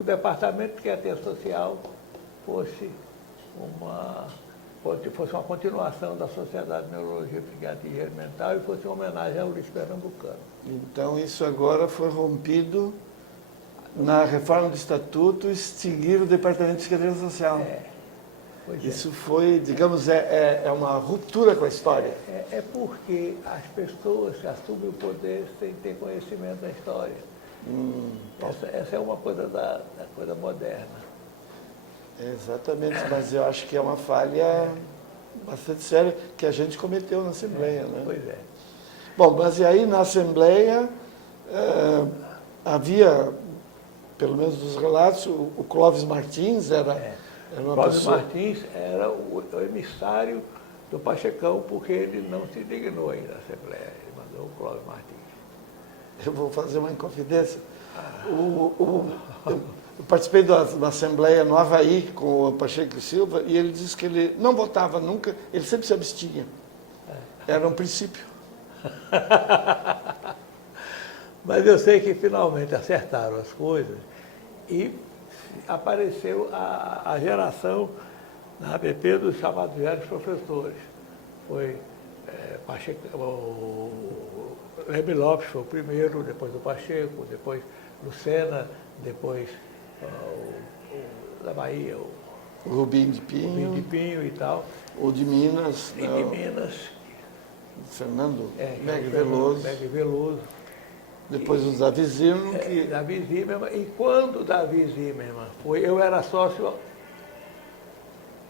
o departamento de psiquiatria social fosse uma continuação da Sociedade de Neurologia, Psiquiatria e Higiene Mental e fosse uma homenagem ao Ulisses Pernambucano. Então, isso agora foi rompido na reforma do Estatuto, extinguir o Departamento de Psiquiatria Social. Isso foi, digamos, é uma ruptura com a história. É porque as pessoas que assumem o poder têm que ter conhecimento da história. Essa é uma coisa da coisa moderna. Exatamente, mas eu acho que é uma falha bastante séria que a gente cometeu na Assembleia, né? Pois é. Bom, mas e aí na Assembleia havia, pelo menos dos relatos, o Clóvis Martins era uma Clóvis pessoa... Martins era o emissário do Pachecão, porque ele não se dignou aí na Assembleia. Ele mandou o Clóvis Martins. Eu vou fazer uma inconfidência. Eu participei da Assembleia no Havaí com o Pacheco Silva e ele disse que ele não votava nunca, ele sempre se abstinha. Era um princípio. Mas eu sei que finalmente acertaram as coisas e apareceu a geração na ABP dos chamados velhos professores. Foi o Leme Lopes foi o primeiro, depois o Pacheco, depois Lucena, depois da Bahia, O Rubim de Rubim de Pinho, Pinho e tal. o de Minas, E de Minas, Fernando Meg Veloso. Depois o Davi Zimmermann, que... Davi Zimmermann. E quando Davi Zimmermann foi, eu era sócio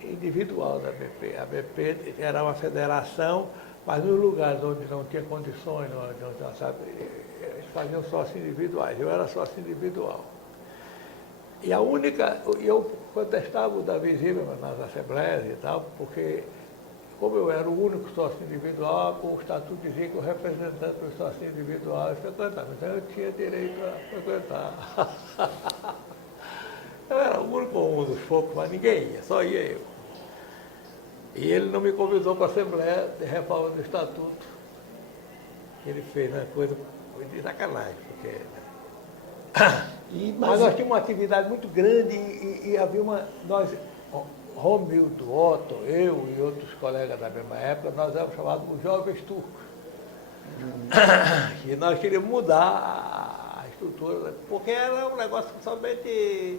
individual da ABP. A ABP era uma federação, mas nos lugares onde não tinha condições, eles faziam sócios individuais. Eu era sócio individual. E eu contestava o Davi Zimmermann nas assembleias e tal, porque, como eu era o único sócio individual, o estatuto dizia que o representante do sócio individual frequentava. Então eu tinha direito a frequentar. Eu era o único um dos poucos, mas ninguém ia, só ia eu. E ele não me convidou para a Assembleia de Reforma do Estatuto. Ele fez uma coisa de sacanagem, porque... Mas nós tínhamos uma atividade muito grande e havia nós, Romildo, Otto, eu e outros colegas da mesma época, nós éramos chamados os Jovens Turcos. E nós queríamos mudar a estrutura, porque era um negócio somente...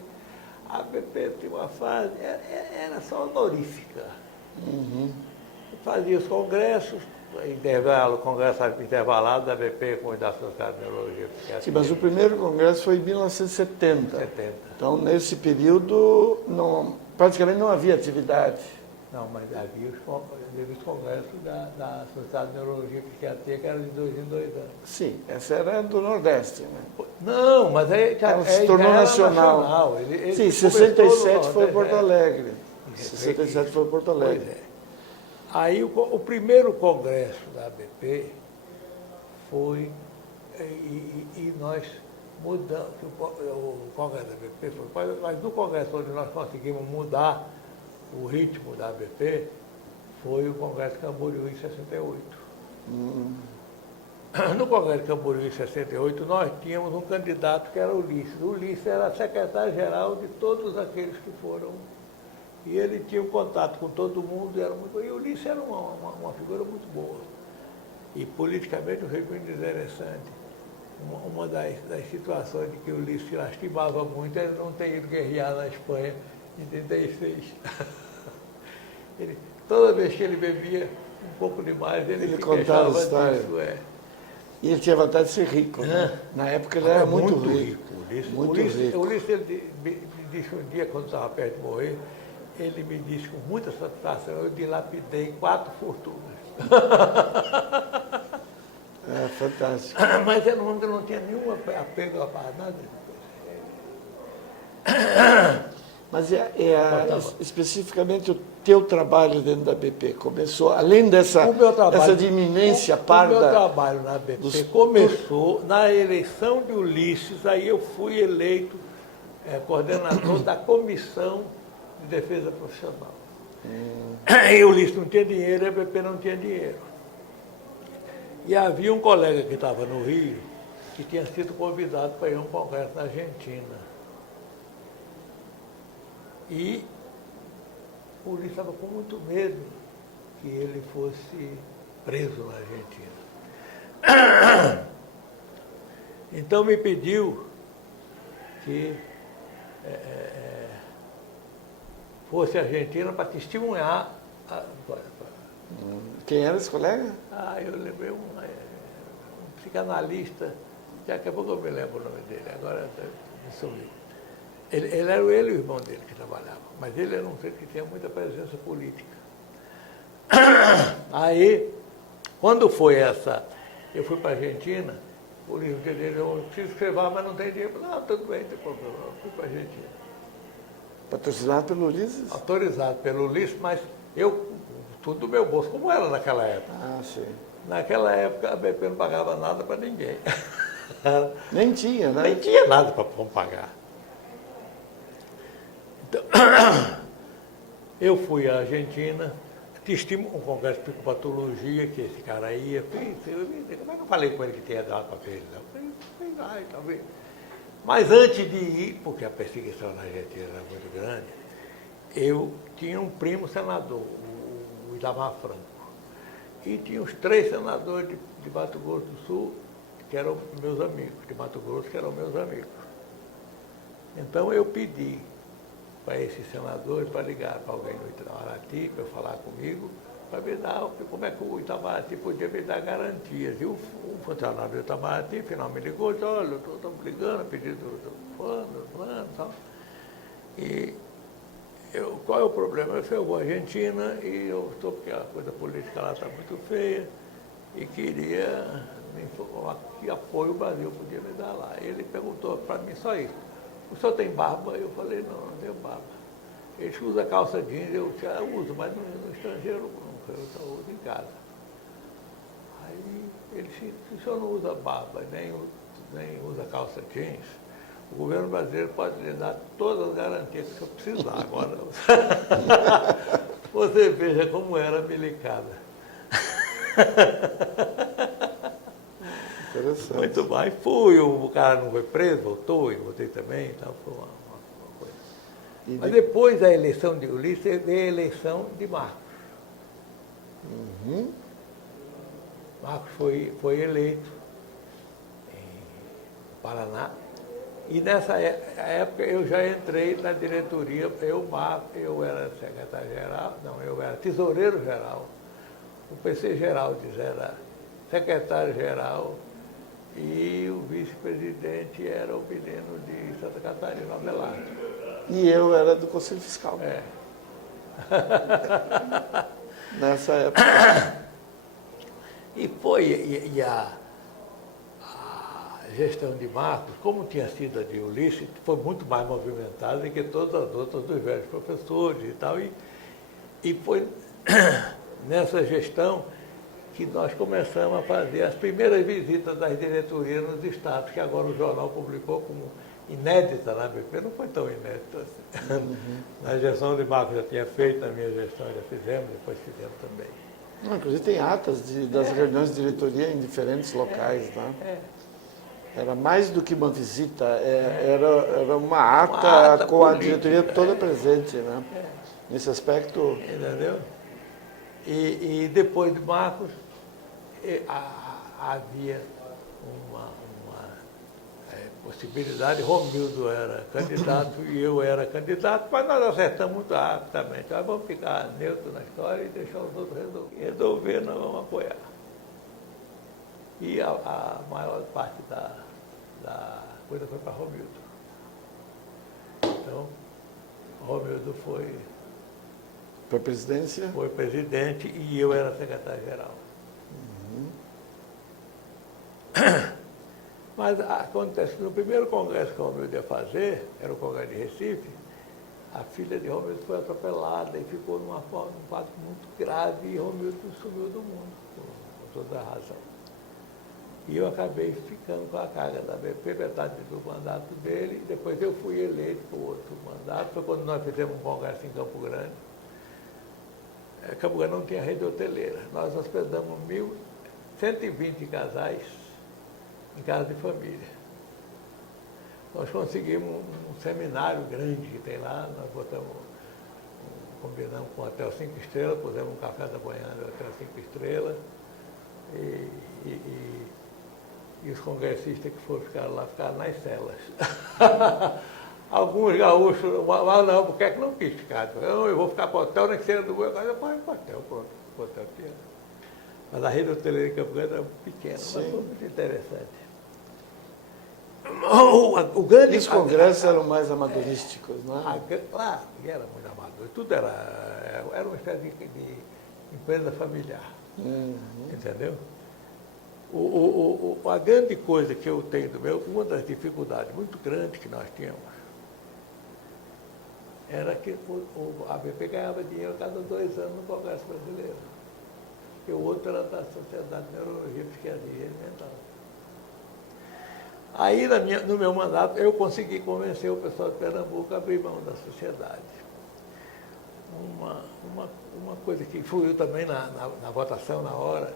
A ABP tinha uma fase, era só honorífica. Fazia os congressos, congresso intervalado da ABP com da Sociedade de Neurologia. Sim, mas o primeiro congresso foi em 1970. 70. Então, nesse período, praticamente não havia atividade. Não, mas havia os congressos da Sociedade de Neurologia Psiquiatria, que era de 2 em 2 anos. Sim, essa era do Nordeste, né? Não, mas ela se tornou nacional. Sim, 67 foi Porto Alegre. 67 foi Porto Alegre. Pois é. Aí o primeiro congresso da ABP foi, e nós mudamos, o congresso da ABP foi, mas no congresso onde nós conseguimos mudar o ritmo da ABP, foi o Congresso de Camboriú em 68. No Congresso de Camboriú em 68, nós tínhamos um candidato que era o Ulisses. O Ulisses era secretário-geral de todos aqueles que foram. E ele tinha um contato com todo mundo, e o Ulisses era uma figura muito boa. E politicamente o regime interessante. Uma das situações de que o Ulisses lastimava muito era não ter ido guerrear na Espanha em 36. Toda vez que ele bebia um pouco demais, ele se contava queixava história. disso. E ele tinha vontade de ser rico, né? Na época ele era muito rico. O Ulisses ele me disse um dia, quando estava perto de morrer, ele me disse com muita satisfação, eu dilapidei 4 fortunas. É fantástico. Mas eu não tinha nenhum apego a nada. Mas especificamente o teu trabalho dentro da BP começou, além dessa diminência parda... O meu trabalho na BP começou na eleição de Ulisses, aí eu fui eleito coordenador da Comissão de Defesa Profissional. E o Ulisses não tinha dinheiro e a BP não tinha dinheiro. E havia um colega que estava no Rio, que tinha sido convidado para ir a um congresso na Argentina. E o Ulisses estava com muito medo que ele fosse preso na Argentina. Então me pediu que fosse à Argentina para testemunhar. Quem era esse colega? Eu lembrei um psicanalista, daqui a pouco eu me lembro o nome dele, agora me sumiu. Ele era ele e o irmão dele que trabalhavam, mas ele era um sujeito que tinha muita presença política. Aí, quando foi eu fui para a Argentina, o livro dele, eu preciso escrever, mas não tem dinheiro. Não, tudo bem, não tem problema, eu fui para a Argentina. Patrocinado pelo Ulisses? Autorizado pelo Ulisses, mas tudo do meu bolso, como era naquela época. Sim. Naquela época a BP não pagava nada para ninguém. Nem tinha, né? Nem tinha nada para pagar. Então, eu fui à Argentina, um congresso de psicopatologia, que esse cara ia, como é que eu falei com ele que tinha dado para ele? Talvez. Mas antes de ir, porque a perseguição na Argentina era muito grande, eu tinha um primo senador, o Itamar Franco, e tinha os 3 senadores de Mato Grosso do Sul, que eram meus amigos, de Mato Grosso, que eram meus amigos. Então eu pedi para esses senadores para ligar para alguém no Itamaraty, para falar comigo, para me dar como é que o Itamaraty podia me dar garantias. E o funcionário do Itamaraty, final me ligou e disse, olha, estamos ligando, a pedido do fulano, tal. E qual é o problema? Eu vou à Argentina e eu estou, porque a coisa política lá está muito feia, e queria me informar que apoio o Brasil podia me dar lá. Ele perguntou para mim só isso. O senhor tem barba? Eu falei, não tenho barba. Ele usa calça jeans, eu uso, mas no estrangeiro nunca, eu só uso em casa. Aí ele disse, se o senhor não usa barba, nem usa calça jeans, o governo brasileiro pode lhe dar todas as garantias que o senhor precisar. Agora, você veja como era a milicada. Interessante. Muito bem, fui, o cara não foi preso, voltou, eu voltei também, então foi uma coisa. Mas depois da eleição de Ulisses, veio a eleição de Marcos. Uhum. Marcos foi eleito em Paraná, e nessa época eu já entrei na diretoria, eu era secretário-geral, eu era tesoureiro-geral, o PC Geraldes era secretário-geral, e o vice-presidente era o menino de Santa Catarina, Abelardo. E eu era do Conselho Fiscal. Nessa época. E a gestão de Marcos, como tinha sido a de Ulisses, foi muito mais movimentada do que todas as outras dos velhos professores e tal. E foi nessa gestão que nós começamos a fazer as primeiras visitas das diretorias nos estados, que agora o jornal publicou como inédita na BP, não foi tão inédita assim. Uhum. Na gestão de Marcos já tinha feito, na minha gestão já fizemos, depois fizemos também. Inclusive tem atas das reuniões de diretoria em diferentes locais, né? Era mais do que uma visita, era uma ata com política, a diretoria toda presente, né? Nesse aspecto. Entendeu? E depois de Marcos, havia uma possibilidade, Romildo era candidato e eu era candidato, mas nós acertamos muito rapidamente. Nós vamos ficar neutro na história e deixar os outros resolver, nós vamos apoiar. E a maior parte da coisa foi para Romildo. Então, Romildo foi para a presidência? Foi presidente e eu era secretário-geral. Uhum. Mas acontece que no primeiro congresso que o Romildo ia fazer, era o congresso de Recife, a filha de Romildo foi atropelada e ficou num quadro muito grave e Romildo sumiu do mundo, com toda a razão. E eu acabei ficando com a carga da BP, metade do mandato dele, e depois eu fui eleito para o outro mandato, foi quando nós fizemos um congresso em Campo Grande. Campo Grande não tinha rede hoteleira. Nós hospedamos 1.120 casais em casa de família. nós conseguimos um seminário grande que tem lá, nós combinamos com o Hotel 5 Estrelas, pusemos um café da manhã no Hotel 5 Estrelas, e os congressistas que foram ficar lá, ficaram nas celas. Alguns gaúchos, mas não, porque é que não quis ficar? Eu vou ficar para o hotel, nem que seja do meu caso, eu vou para o hotel, pronto, para o hotel tinha. Mas a rede hoteleira de Campo Grande era pequena, mas foi muito interessante. O grande... E os congressos eram mais amadorísticos, não é? Claro, era muito amador. Tudo era uma espécie de empresa familiar, entendeu? A grande coisa que eu tenho do meu, uma das dificuldades muito grandes que nós tínhamos, era que a ABP ganhava dinheiro a cada 2 anos no Congresso Brasileiro. E o outro era da Sociedade de Neurologia, Psiquiatria e Mental. Aí, no meu mandato, eu consegui convencer o pessoal de Pernambuco a abrir mão da sociedade. Uma coisa que fluiu também na votação, na hora,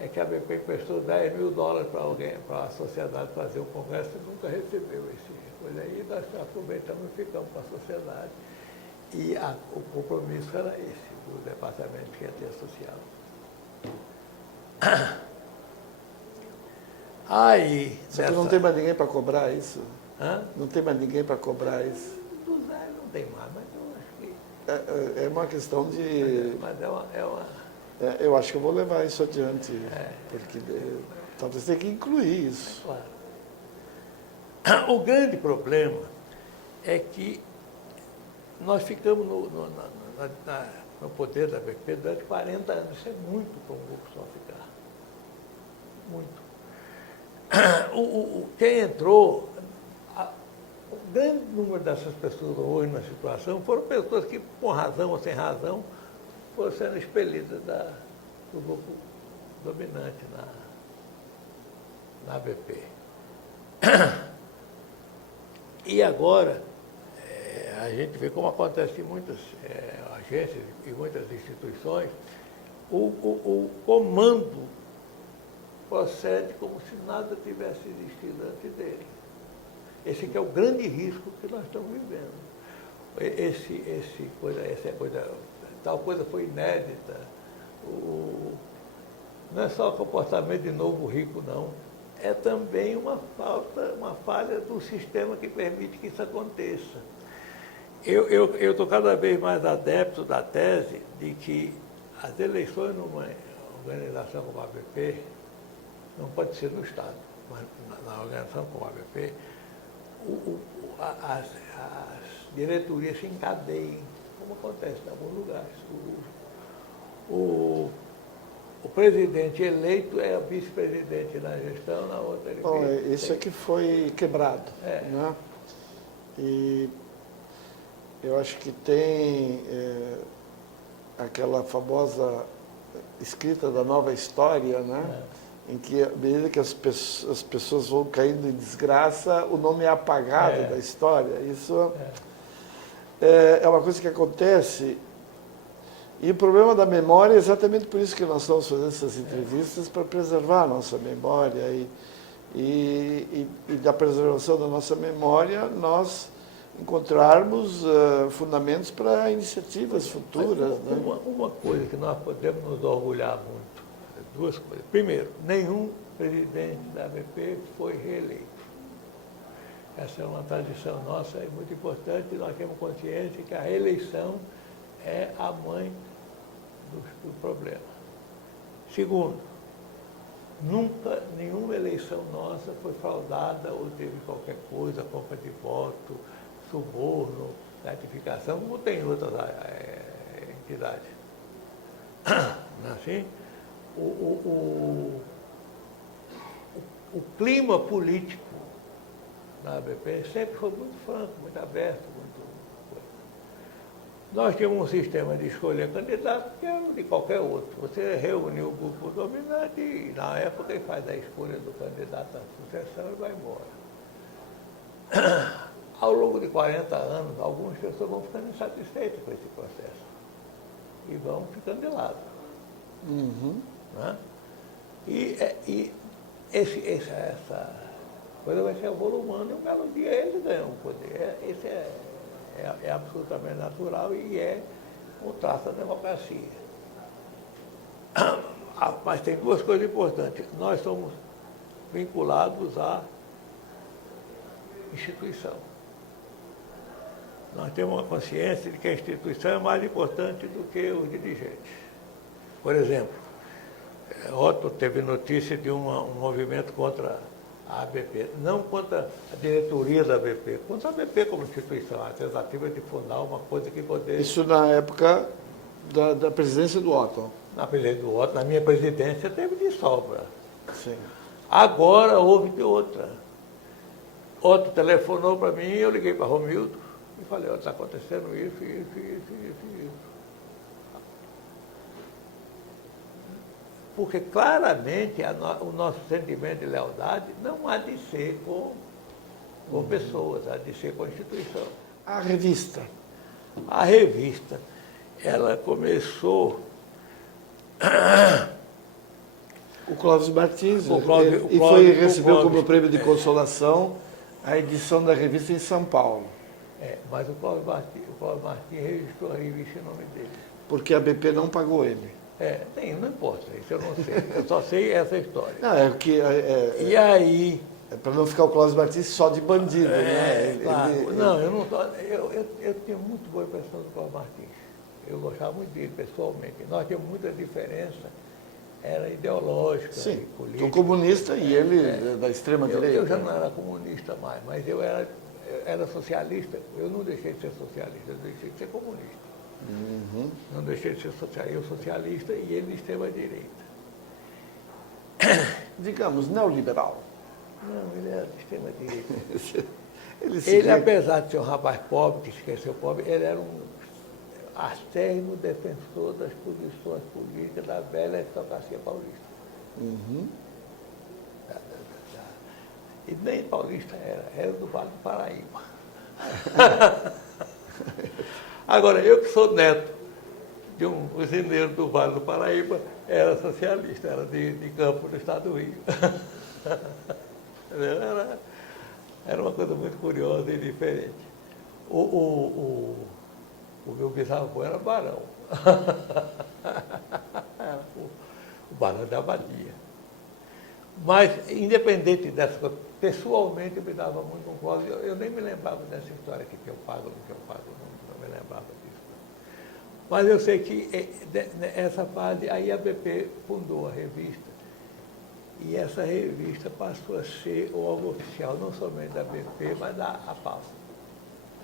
é que a ABP emprestou $10 mil para alguém, para a sociedade fazer um congresso e nunca recebeu esse coisa. Aí nós aproveitamos e ficamos com a sociedade. E o compromisso era esse, do Departamento de Psiquiatria Social. Aí, só que não tem mais ninguém para cobrar isso? Hã? Não tem mais ninguém para cobrar isso? Do Zé não tem mais, mas eu acho que... É uma questão de... Mas eu acho que eu vou levar isso adiante, porque talvez tenha que incluir isso. Claro. O grande problema é que nós ficamos no poder da BP durante 40 anos. Isso é muito para um grupo só ficar. Muito. Quem entrou, o grande número dessas pessoas hoje na situação foram pessoas que, com razão ou sem razão, foram sendo expelidas do grupo dominante na ABP. E agora, a gente vê como acontece em muitas agências e muitas instituições, o comando procede como se nada tivesse existido antes dele. Esse que é o grande risco que nós estamos vivendo. Tal coisa foi inédita. Não é só o comportamento de novo rico, não. É também uma falha do sistema que permite que isso aconteça. Eu estou cada vez mais adepto da tese de que as eleições numa organização como a ABP, não pode ser no Estado, mas na organização como a ABP, as diretorias se encadeiem, como acontece em alguns lugares. O presidente eleito é vice-presidente na gestão, na outra ele... Bom, isso é que foi quebrado. Né? E eu acho que tem aquela famosa escrita da Nova História, né? Em que, à medida que as pessoas vão caindo em desgraça, o nome é apagado da história. Isso é uma coisa que acontece. E o problema da memória é exatamente por isso que nós estamos fazendo essas entrevistas, para preservar a nossa memória. E da preservação da nossa memória, nós encontrarmos fundamentos para iniciativas futuras. Uma coisa que nós podemos nos orgulhar muito, duas coisas. Primeiro, nenhum presidente da ABP foi reeleito. Essa é uma tradição nossa, é muito importante, e nós temos consciência que a reeleição é a mãe do problema. Segundo, nunca nenhuma eleição nossa foi fraudada ou teve qualquer coisa, compra de voto, suborno, certificação, como tem em outras entidades. Não é assim? O clima político na ABP sempre foi muito franco, muito aberto, muito... Nós tínhamos um sistema de escolher candidato que era de qualquer outro. Você reuniu o grupo dominante e, na época, ele faz a escolha do candidato à sucessão e vai embora. Ao longo de 40 anos, algumas pessoas vão ficando insatisfeitas com esse processo e vão ficando de lado. Né? E essa coisa vai se avolumando e um belo dia eles ganham o poder. Isso é absolutamente natural e é um traço da democracia. Mas tem duas coisas importantes. Nós somos vinculados à instituição. Nós temos uma consciência de que a instituição é mais importante do que os dirigentes. Por exemplo, ontem teve notícia de um movimento contra a ABP, não contra a diretoria da ABP, contra a ABP como instituição, a tentativa de fundar uma coisa que pudesse... Isso na época da presidência do Otto. Na presidência do Otto, na minha presidência, teve de sobra. Sim. Agora houve de outra. Otto telefonou para mim, eu liguei para Romildo e falei, está acontecendo isso. Porque claramente o nosso sentimento de lealdade não há de ser com pessoas, há de ser com a instituição. A revista. A revista, ela começou... O Clóvis Martins, recebeu como prêmio de consolação a edição da revista em São Paulo. Mas o Clóvis Martins registrou a revista em nome dele. Porque a BP não pagou ele. Não importa, isso eu não sei. Eu só sei essa história. Não, e aí... É para não ficar o Clóvis Martins só de bandido, né? Claro. Não, eu não tô, eu tinha muito boa impressão do Clóvis Martins. Eu gostava muito dele pessoalmente. Nós tínhamos muita diferença, era ideológica e política. Sim, comunista e ele da extrema-direita. Eu já não era comunista mais, mas eu era socialista. Eu não deixei de ser socialista, eu deixei de ser comunista. Uhum. Não deixei de ser socialista, eu socialista e ele de extrema-direita. Digamos, neoliberal. Não, ele era de extrema-direita. Ele, apesar de ser um rapaz pobre, que esqueceu pobre, ele era um acérrimo defensor das posições políticas da velha aristocracia paulista. Uhum. E nem paulista era do Vale do Paraíba. Agora, eu que sou neto de um usineiro do Vale do Paraíba, era socialista, era de Campo, do estado do Rio. Era uma coisa muito curiosa e diferente. O meu bisavô era barão. O barão da Abadia. Mas, independente dessa coisa, pessoalmente eu me dava muito com o Clóvis. Eu nem me lembrava dessa história que eu pago, não me lembrava disso. Mas eu sei que nessa fase, aí a BP fundou a revista. E essa revista passou a ser o órgão oficial, não somente da BP, mas da APAL.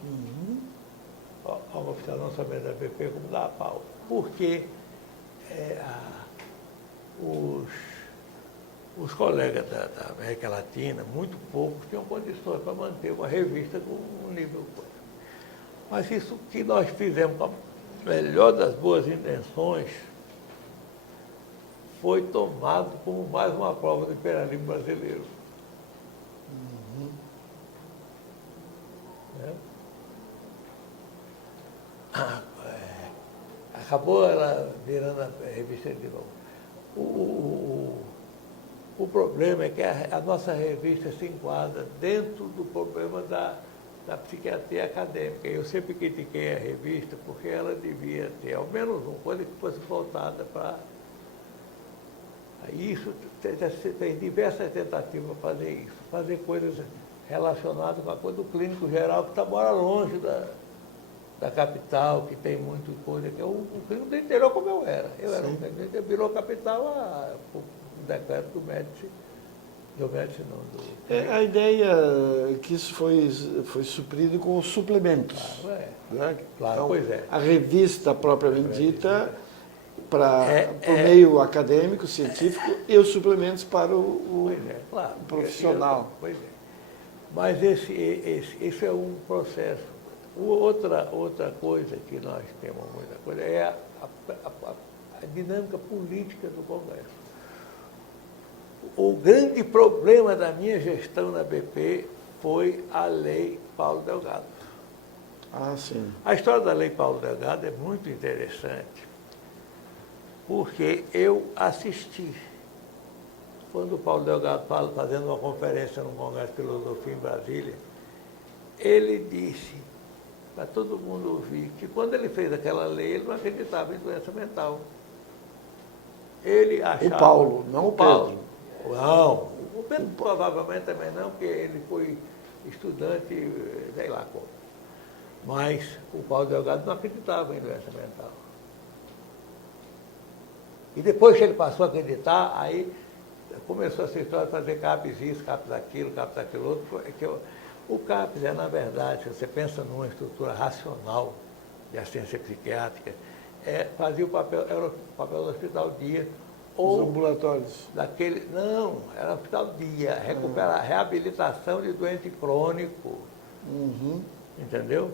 Uhum. O órgão oficial não somente da BP, como da APAL. Porque os colegas da América Latina, muito poucos, tinham condições para manter uma revista com um nível. Mas isso que nós fizemos com a melhor das boas intenções foi tomado como mais uma prova do imperialismo brasileiro. Uhum. Acabou ela virando a revista de novo. O problema é que a nossa revista se enquadra dentro do problema da psiquiatria acadêmica. Eu sempre critiquei a revista porque ela devia ter ao menos uma coisa que fosse voltada para isso. Tem diversas tentativas para fazer isso, fazer coisas relacionadas com a coisa do clínico geral, que mora longe da capital, que tem muita coisa, que é o clínico do interior como eu era. Eu virou capital por decreto do Médici. A ideia é que isso foi suprido com os suplementos. Claro, né? Claro, então, pois é. A revista propriamente dita, para o meio acadêmico, científico, e os suplementos para o profissional. Pois é. Mas esse é um processo. Outra coisa que nós temos muita coisa é a dinâmica política do Congresso. O grande problema da minha gestão na BP foi a Lei Paulo Delgado. Ah, sim. A história da Lei Paulo Delgado é muito interessante, porque eu assisti quando o Paulo Delgado fazendo uma conferência no Congresso de Filosofia em Brasília, ele disse, para todo mundo ouvir, que quando ele fez aquela lei, ele não acreditava em doença mental. Ele achava... O Paulo, não o Pedro. Não, o Pedro provavelmente também não, porque ele foi estudante, sei lá como. Mas o Paulo Delgado não acreditava em doença mental. E depois que ele passou a acreditar, aí começou essa história de fazer CAPES isso, CAPES daquilo outro. O CAPES é, na verdade, se você pensa numa estrutura racional da ciência psiquiátrica, fazia era o papel do hospital dia. Os ambulatórios. Não, era hospital dia, reabilitação de doente crônico. Uhum. Entendeu?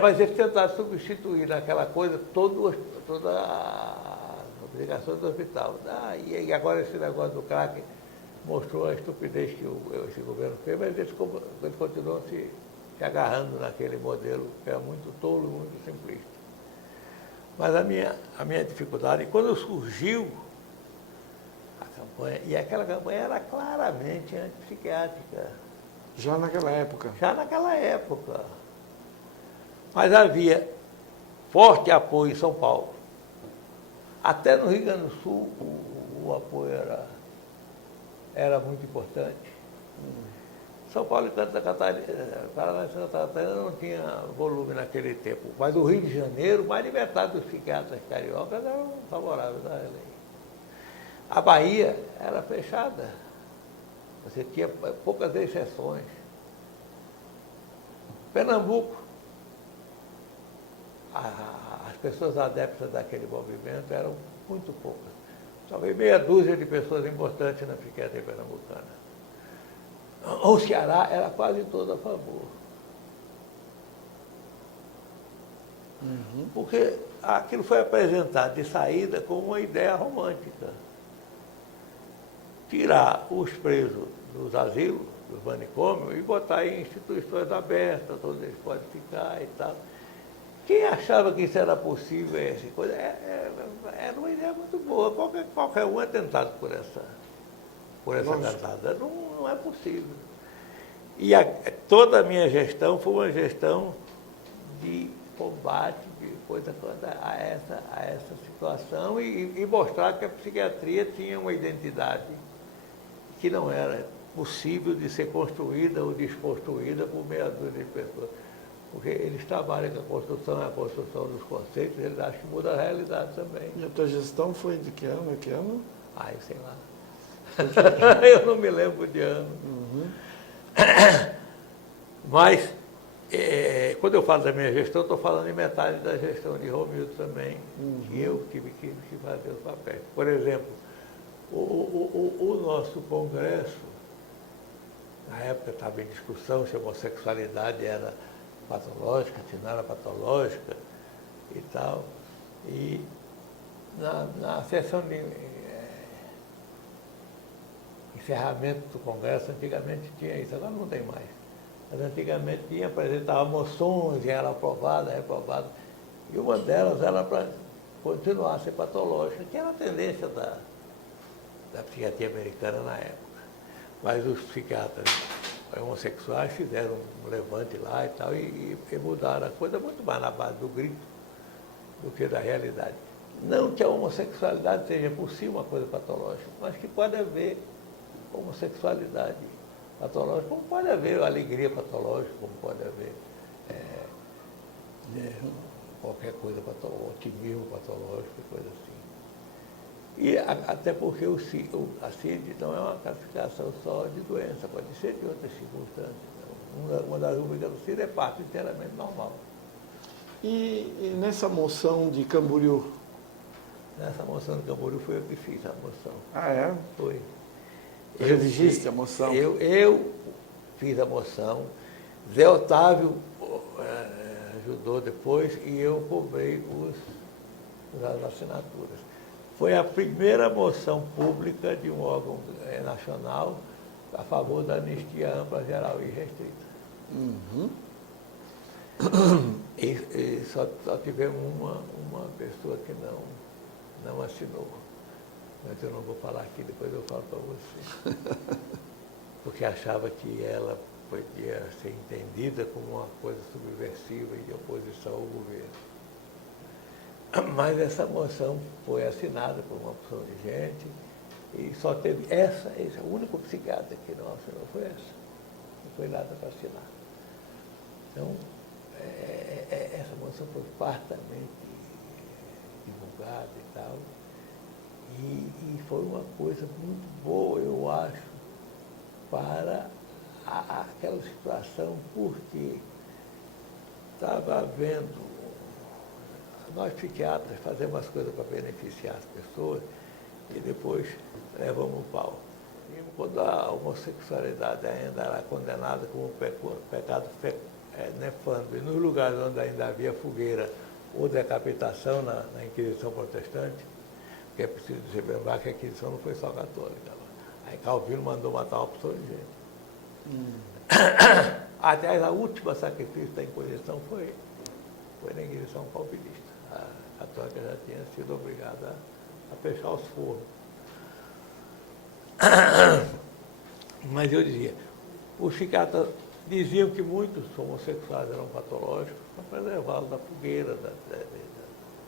Mas eles tentaram substituir naquela coisa toda a obrigação do hospital. E agora esse negócio do crack mostrou a estupidez que esse governo fez, mas eles continuam se agarrando naquele modelo que é muito tolo, muito simplista. Mas a minha dificuldade, quando surgiu a campanha, e aquela campanha era claramente antipsiquiátrica. Já naquela época? Já naquela época. Mas havia forte apoio em São Paulo. Até no Rio Grande do Sul o apoio era muito importante. São Paulo e Santa Catarina, Paraná e Santa Catarina não tinha volume naquele tempo. Mas o Rio de Janeiro, mais de metade dos psiquiatras cariocas eram favoráveis à lei. A Bahia era fechada. Você tinha poucas exceções. Pernambuco, as pessoas adeptas daquele movimento eram muito poucas. Talvez meia dúzia de pessoas importantes na psiquiatria pernambucana. O Ceará era quase todo a favor. Uhum. Porque aquilo foi apresentado de saída como uma ideia romântica. Tirar os presos dos asilos, dos manicômios, e botar em instituições abertas, onde eles podem ficar e tal. Quem achava que isso era possível, essa coisa, era uma ideia muito boa. Qualquer um é tentado por essa cantada. Não é possível. E toda a minha gestão foi uma gestão de combate, de coisa a essa situação e mostrar que a psiquiatria tinha uma identidade que não era possível de ser construída ou desconstruída por meia dúzia de pessoas. Porque eles trabalham com a construção dos conceitos, eles acham que muda a realidade também. E a tua gestão foi de que ano? Que ano? Eu sei lá. Eu não me lembro de ano. Uhum. Mas, quando eu falo da minha gestão, estou falando em metade da gestão de Romildo também, que eu tive que fazer os papéis. Por exemplo, o nosso congresso, na época estava em discussão se a homossexualidade era patológica, se não era patológica e tal. E na sessão de encerramento do Congresso, antigamente tinha isso, agora não tem mais. Mas antigamente apresentava moções e era aprovada, reprovada. E uma delas era para continuar a ser patológica, que era a tendência da psiquiatria americana na época. Mas os psiquiatras homossexuais fizeram um levante lá e tal, e mudaram a coisa muito mais na base do grito do que da realidade. Não que a homossexualidade seja por si uma coisa patológica, mas que pode haver homossexualidade patológica, como pode haver alegria patológica, como pode haver qualquer coisa patológica, otimismo patológico, coisa assim. E até porque a CID não é uma classificação só de doença, pode ser de outras circunstâncias. Uma das rubricas do CID é parte inteiramente normal. E nessa moção de Camboriú? Nessa moção de Camboriú foi eu que fiz a moção. Ah, é? Foi. Redigiste a moção? Eu fiz a moção, Zé Otávio ajudou depois e eu cobrei as assinaturas. Foi a primeira moção pública de um órgão nacional a favor da anistia ampla, geral e restrita. Uhum. E só tivemos uma pessoa que não assinou. mas eu não vou falar aqui, depois eu falo para você. Porque achava que ela podia ser entendida como uma coisa subversiva e de oposição ao governo. Mas essa moção foi assinada por uma opção de gente e só teve esse é o único psiquiatra que não assinou, foi essa. Não foi nada para assinar. Então, essa moção foi fartamente divulgada e tal. E foi uma coisa muito boa, eu acho, para aquela situação, porque estava havendo, nós psiquiatras fazemos as coisas para beneficiar as pessoas e depois levamos o pau. E quando a homossexualidade ainda era condenada como pecado nefando, e nos lugares onde ainda havia fogueira ou decapitação na Inquisição Protestante, porque é preciso dizer lembrar que a Inquisição não foi só católica. Aí Calvino mandou matar uma opção de gente. Aliás, a última sacrifício da Inquisição foi na Inquisição calvinista. A católica já tinha sido obrigada a fechar os fornos. Mas eu dizia, os psiquiatras diziam que muitos homossexuais eram patológicos para preservá-los da fogueira, da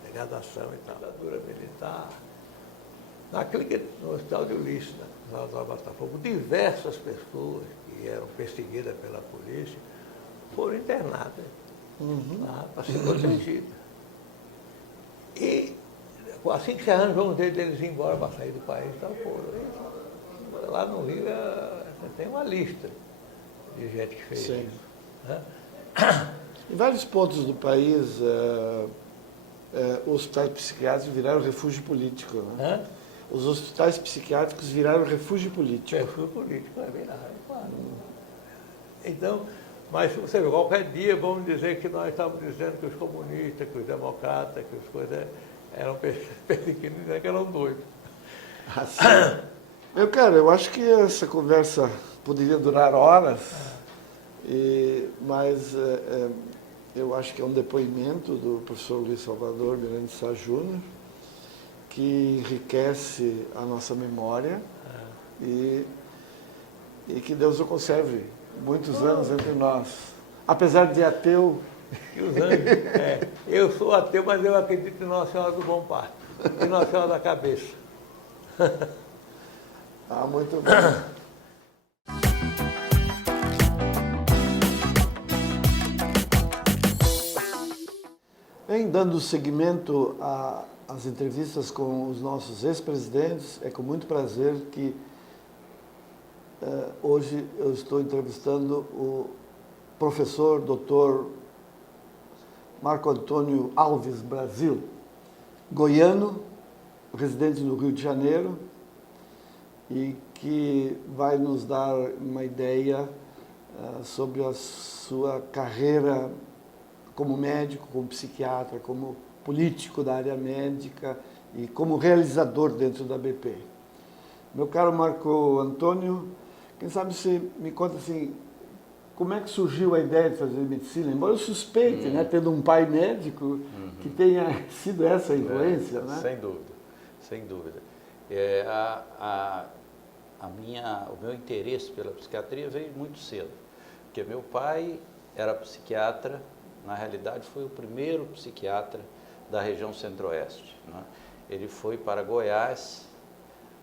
degradação e tal, da dura militar. Na clínica, no Hospital de Ulisses, na Sala Botafogo, diversas pessoas que eram perseguidas pela polícia foram internadas lá para ser protegidas. E assim que se arranjou um jeito deles ir embora para sair do país, então, lá no Rio tem uma lista de gente que fez Sim. isso. Né? Em vários pontos do país, os hospitais psiquiátricos viraram refúgio político. Né? Os hospitais psiquiátricos viraram refúgio político. Refúgio político, claro. Então, mas você vê, qualquer dia vamos dizer que nós estávamos dizendo que os comunistas, que os democratas, que as coisas eram perseguidos, que eram doidos. Eu acho que essa conversa poderia durar horas, mas eu acho que é um depoimento do professor Luiz Salvador Miranda de Sá Júnior, que enriquece a nossa memória e que Deus o conserve muitos anos entre nós. Apesar de ateu. Que os anjos, eu sou ateu, mas eu acredito em Nossa Senhora do Bom Parto, em Nossa Senhora da Cabeça. Muito bom. Bem, dando seguimento às entrevistas com os nossos ex-presidentes, é com muito prazer que hoje eu estou entrevistando o professor Dr. Marco Antônio Alves Brasil, goiano, residente no Rio de Janeiro, e que vai nos dar uma ideia sobre a sua carreira como médico, como psiquiatra, como político da área médica e como realizador dentro da BP. Meu caro Marco Antônio, quem sabe você me conta assim, como é que surgiu a ideia de fazer medicina? Embora eu suspeite, né, tendo um pai médico, que tenha sido essa a influência, né? Sem dúvida, sem dúvida. O meu interesse pela psiquiatria veio muito cedo, porque meu pai era psiquiatra, na realidade foi o primeiro psiquiatra da região centro-oeste, né? Ele foi para Goiás,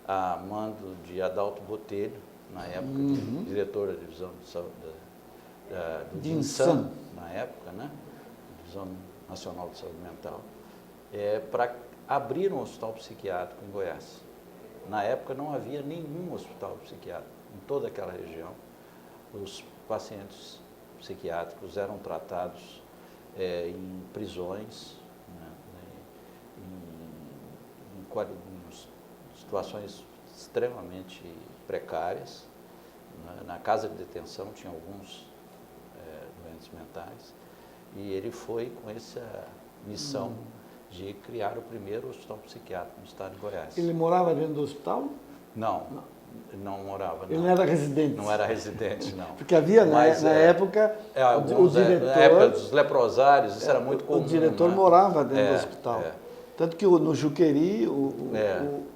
a mando de Adalto Botelho, na época, diretor da divisão de saúde do DINSAM, na época, né? Divisão Nacional de Saúde Mental, para abrir um hospital psiquiátrico em Goiás. Na época não havia nenhum hospital psiquiátrico em toda aquela região. Os pacientes psiquiátricos eram tratados em prisões, né? em situações extremamente precárias. Na casa de detenção tinha alguns doentes mentais, e ele foi com essa missão de criar o primeiro hospital psiquiátrico no estado de Goiás. Ele morava dentro do hospital? Não morava. Não. Ele não era residente? Não era residente, não. Porque havia, na época, o diretor... Na época dos leprosários, isso era muito comum. O diretor, né? morava dentro do hospital. Tanto que no Juqueri,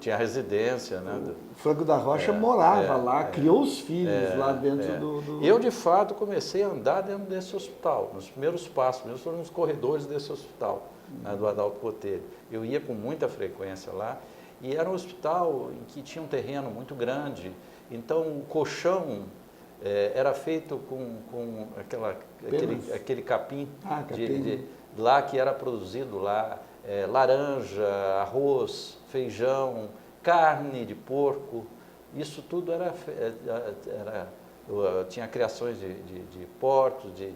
tinha residência, né? O Franco da Rocha morava lá, criou os filhos lá dentro do... Eu, de fato, comecei a andar dentro desse hospital, nos primeiros passos, mesmo nos corredores desse hospital, né, do Adalto Botelho. Eu ia com muita frequência lá, e era um hospital em que tinha um terreno muito grande, então o colchão era feito com aquele capim, lá que era produzido lá, laranja, arroz, feijão, carne de porco, isso tudo tinha criações de porcos, de